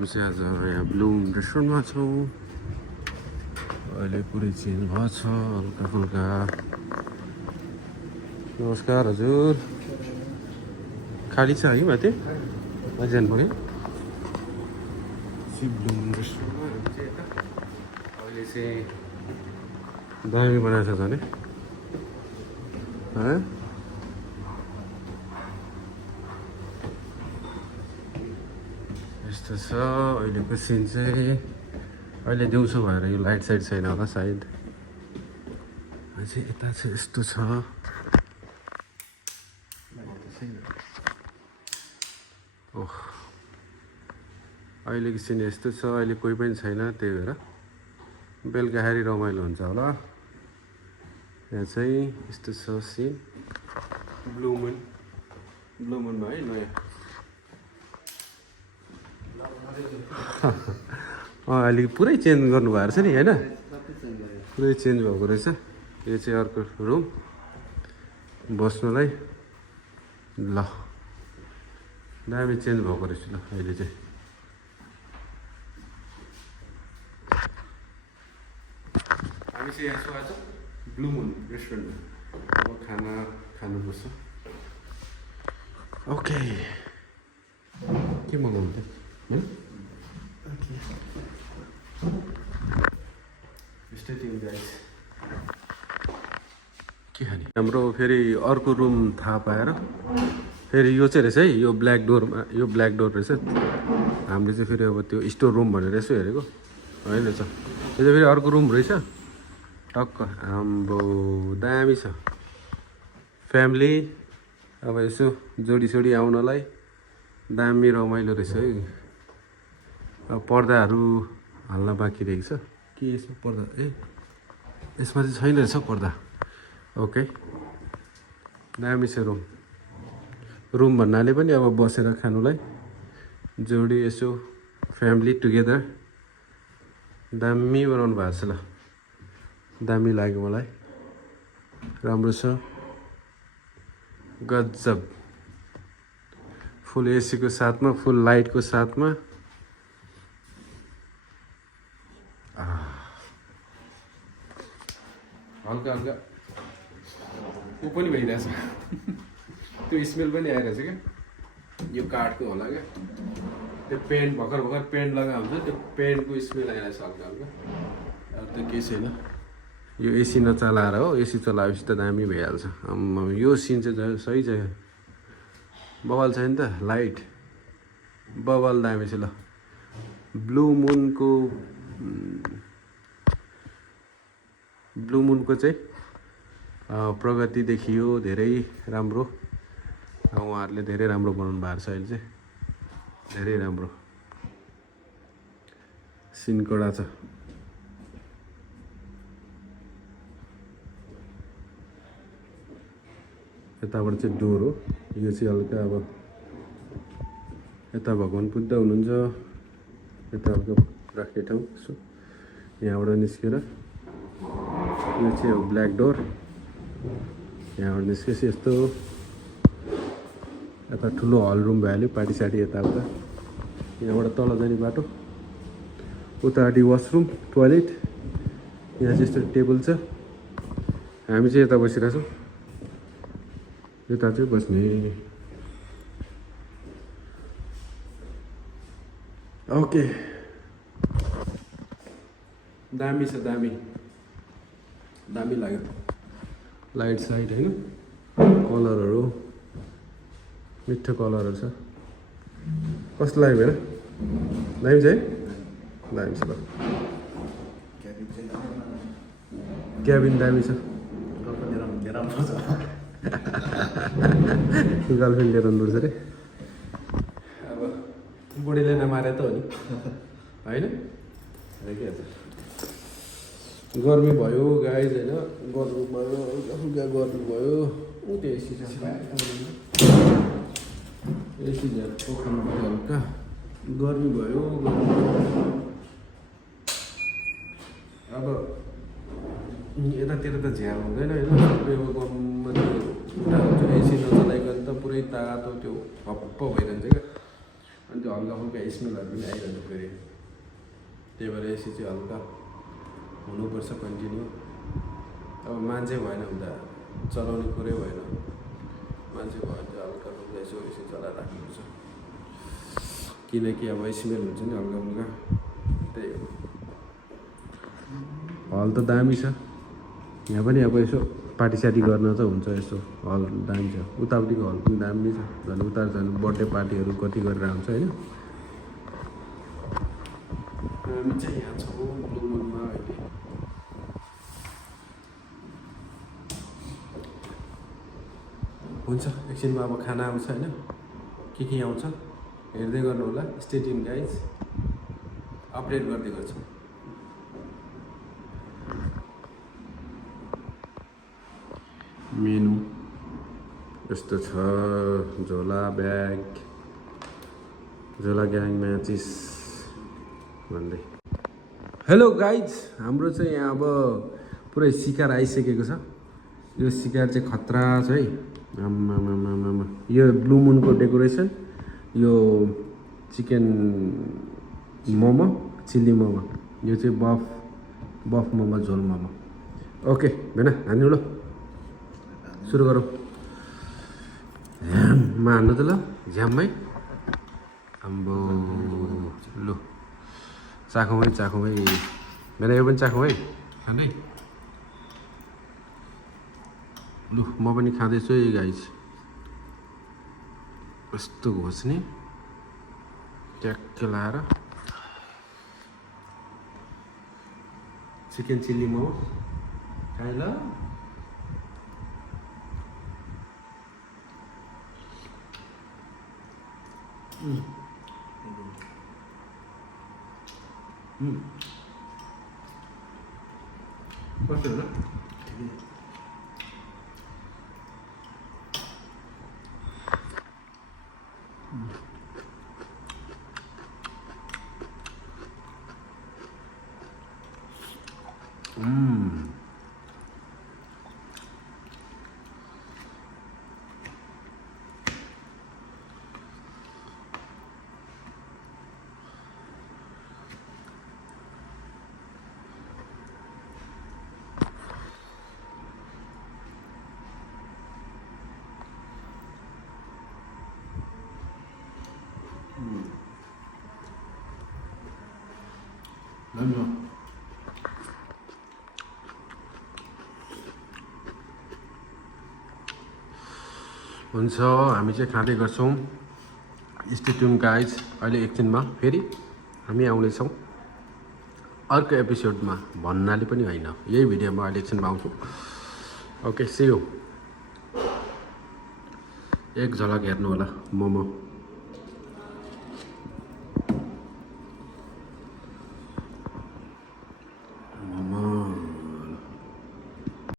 हामी चाहिँ आज यहाँ ब्लुम रेस्टुरेन्टमा छौँ। अहिले पुरै चेन्ज भएको छ हल्का फुल्का। नमस्कार हजुर, खाली छ है माथि? माथि जानु पऱ्यो। ब्लुम रेस्टुरेन्टमा हामी चाहिँ यता अहिले चाहिँ दामी बनाएको छ झन् है। यस्तो छ अहिलेको सिन चाहिँ। अहिले दिउँसो भएर यो लाइट साइट छैन होला सायद। अझै यता चाहिँ यस्तो छ। ओह, अहिलेको सिन यस्तो छ। अहिले कोही पनि छैन, त्यही भएर बेलुकाखेरि रमाइलो हुन्छ होला। यहाँ चाहिँ यस्तो छ सिन। ब्लु मुनमा है नयाँ। अहिले पुरै चेन्ज गर्नुभएको रहेछ नि होइन? पुरै चेन्ज भएको रहेछ। यो चाहिँ अर्को रुम बस्नुलाई। ल दामी चेन्ज भएको रहेछ ल अहिले चाहिँ। हामी चाहिँ यहाँ आज ब्लु मुन रेस्टुरेन्टमा अब खाना खानुपर्छ। ओके, के मगाउनु त? के खाने? हाम्रो फेरि अर्को रुम थाहा पाएर फेरि यो चाहिँ रहेछ है, यो ब्ल्याक डोरमा, यो ब्ल्याक डोर रहेछ। हामीले चाहिँ फेरि अब त्यो स्टोर रुम भनेर यसो हेरेको होइन रहेछ। यो चाहिँ फेरि अर्को रुम रहेछ टक्क। आम्बो दामी छ। फ्यामिली अब यसो जोडी आउनलाई दामी रमाइलो रहेछ है। अब पर्दाहरू हाल्न बाँकी रहेछ के यसो पर्दा? ए यसमा चाहिँ छैन रहेछ पर्दा। ओके, दामी छ रुम। रुम भन्नाले पनि अब बसेर खानुलाई जोडी यसो फ्यामिली टुगेदर दामी बनाउनु भएको छ ल। दामी लाग्यो मलाई, राम्रो छ गजब। फुल एसीको साथमा, फुल लाइटको साथमा। हल्का हल्का ऊ पनि भइरहेछ। त्यो स्मेल पनि आइरहेछ क्या। यो काठको होला क्या। त्यो पेन्ट भर्खर पेन्ट लगाएको हुन्छ, त्यो पेन्टको स्मेल आइरहेछ हल्का हल्का। अरू त केही छैन। यो एसी नचलाएर हो, एसी चलाएपछि त दामी भइहाल्छ। यो सिन चाहिँ सही छ। बवाल छ नि त, लाइट बवाल दामी छ ल। ब्लु मुनको चाहिँ प्रगति देखियो, धेरै राम्रो। उहाँहरूले धेरै राम्रो बनाउनु भएको छ अहिले चाहिँ, धेरै राम्रो। सिन कडा छ। यताबाट चाहिँ डोर हो। यो चाहिँ हल्का अब यता भगवान् बुद्ध हुनुहुन्छ, यता हल्का राख्ने ठाउँ। सो यहाँबाट निस्केर यो चाहिँ हो ब्ल्याक डोर। यहाँबाट निस्केपछि यस्तो यता ठुलो हल रुम भइहाल्यो, पार्टी सार्टी यताउता। यहाँबाट तल जाने बाटो, उतापट्टि वासरुम, टोयलेट। यहाँ चाहिँ यस्तो टेबल छ। हामी चाहिँ यता बसिरहेछौँ। यता चाहिँ बस्ने। ओके, दामी छ, दामी लाग्यो। लाइट साइट होइन, कलरहरू मिठो कलरहरू छ। कस्तो लाग्यो भएर? दामी छ है? दामी छ ल। क्याबिन दामी छ। गर्लफ्रेन्ड लिएर आउनुपर्छ अरे। अब बुढीले नमारे त हो नि होइन? गर्मी भयो गाइज होइन? गर्मी भयो, हल्का गर्मी भयो। ऊ त्यो एसी झ्याल पोखाउनु भयो, हल्का गर्मी भयो। अब यतातिर त झ्याल हुँदैन होइन? एसी नचलाइकन त पुरै तातो त्यो हप्प भइरहन्छ क्या। अनि त्यो हल्का फुल्का स्मेलहरू पनि आइरहन्छ फेरि, त्यही भएर यसो चाहिँ हल्का हुनुपर्छ कन्टिन्यू। अब मान्छे भएन भने त चलाउने कुरै भएन, मान्छे भयो भने चाहिँ हल्का फुल्का यसो यसो चलाएर राख्नुपर्छ, किनकि अब स्मेल हुन्छ नि हल्का फुल्का, त्यही हो। हल त दामी छ, यहाँ पनि अब यसो पार्टी सार्टी गर्न त हुन्छ, यसो हल दामी छ। उतापट्टिको हल पनि दामी छ, झन् उता झन् बर्थडे पार्टीहरू कति गरेर आउँछ होइन। हामी चाहिँ यहाँ छौँ ब्लु मुनमा अहिले। हुन्छ एकछिनमा अब खाना आउँछ होइन, के आउँछ हेर्दै गर्नु होला। स्टे ट्युन गाइज, अपडेट गर्दै गर्छु। मेनु यस्तो छ, झोला ब्याग, झोला ग्याङ म्याचिस भन्दै। हेलो गाइज, हाम्रो चाहिँ यहाँ अब पुरै सिकार आइसकेको छ। यो सिकार चाहिँ खतरा छ है। आम्मामामामा, यो ब्लु मुनको डेकोरेसन, यो चिकन मोमो, चिल्ली मोमो, यो चाहिँ बफ मोमो, झोल मोमो। ओके भएन, हान्नु ल, सुरु गरौँ। मा हान्नु त ल, झ्याममै। आम्बो लु, चाखौँ है भएन, यो पनि चाखौँ है, खाँदै। लु म पनि खाँदैछु है गाइस। यस्तो घोच्ने ट्याक्क लाएर चिकन चिल्ली मोमो खाए ल। कस्तो होला? हुन्छ, हामी चाहिँ खाँदै गर्छौँ। स्टे ट्युन गाइज, अहिले एकछिनमा फेरि हामी आउनेछौँ अर्को एपिसोडमा, भन्नाले पनि होइन, यही भिडियोमा अहिले एकछिनमा आउँछु। Okay see you. एक झलक हेर्नु होला मोमो।